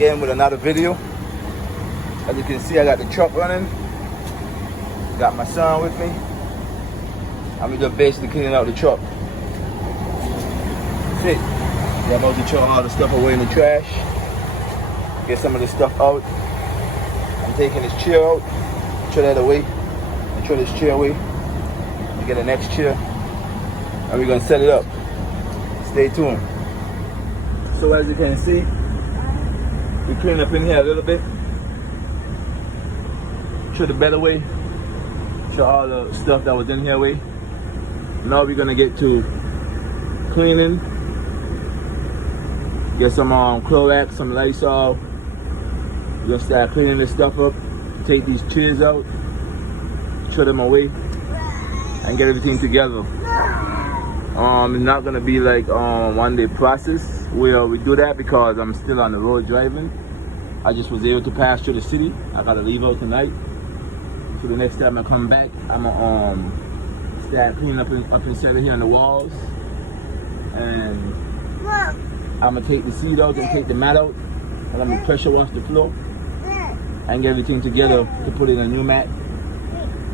Again with another video. As you can see, I got the truck running. Got my son with me. I'm just basically cleaning out the truck. That's it. Yeah, I'm about to throw all the stuff away in the trash. Get some of the stuff out. I'm taking this chair out. Throw that away. And throw this chair away. And get the next chair. And we're gonna set it up. Stay tuned. So as you can see, we clean up in here a little bit. Throw the bed away. Throw all the stuff that was in here away. Now we're gonna get to cleaning. Get some Clorox, some Lysol. We're gonna start cleaning this stuff up. Take these chairs out. Throw them away. And get everything together. It's not gonna be like one day process where we do that because I'm still on the road driving. I just was able to pass through the city. I gotta leave out tonight. So the next time I come back, I'm gonna start cleaning up inside of here on the walls. And I'm gonna take the seat out and take the mat out. And I'm gonna pressure wash the floor and get everything together to put in a new mat.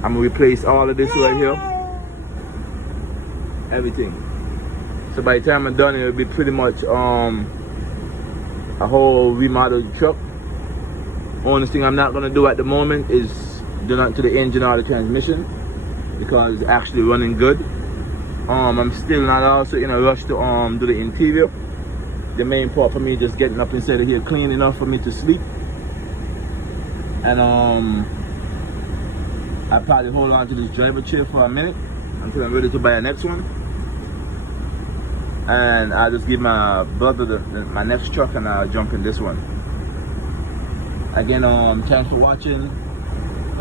I'm gonna replace all of this right here. Everything. So by the time I'm done, it'll be pretty much a whole remodeled truck. Only thing I'm not gonna do at the moment is do nothing to the engine or the transmission because it's actually running good. I'm still not also in a rush to do the interior. The main part for me is just getting up inside of here clean enough for me to sleep. And I'll probably hold on to this driver chair for a minute until I'm ready to buy a next one. And I'll just give my brother my next truck and I'll jump in this one. Again, thanks for watching.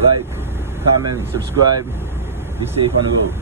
Like, comment, subscribe. Be safe on the road.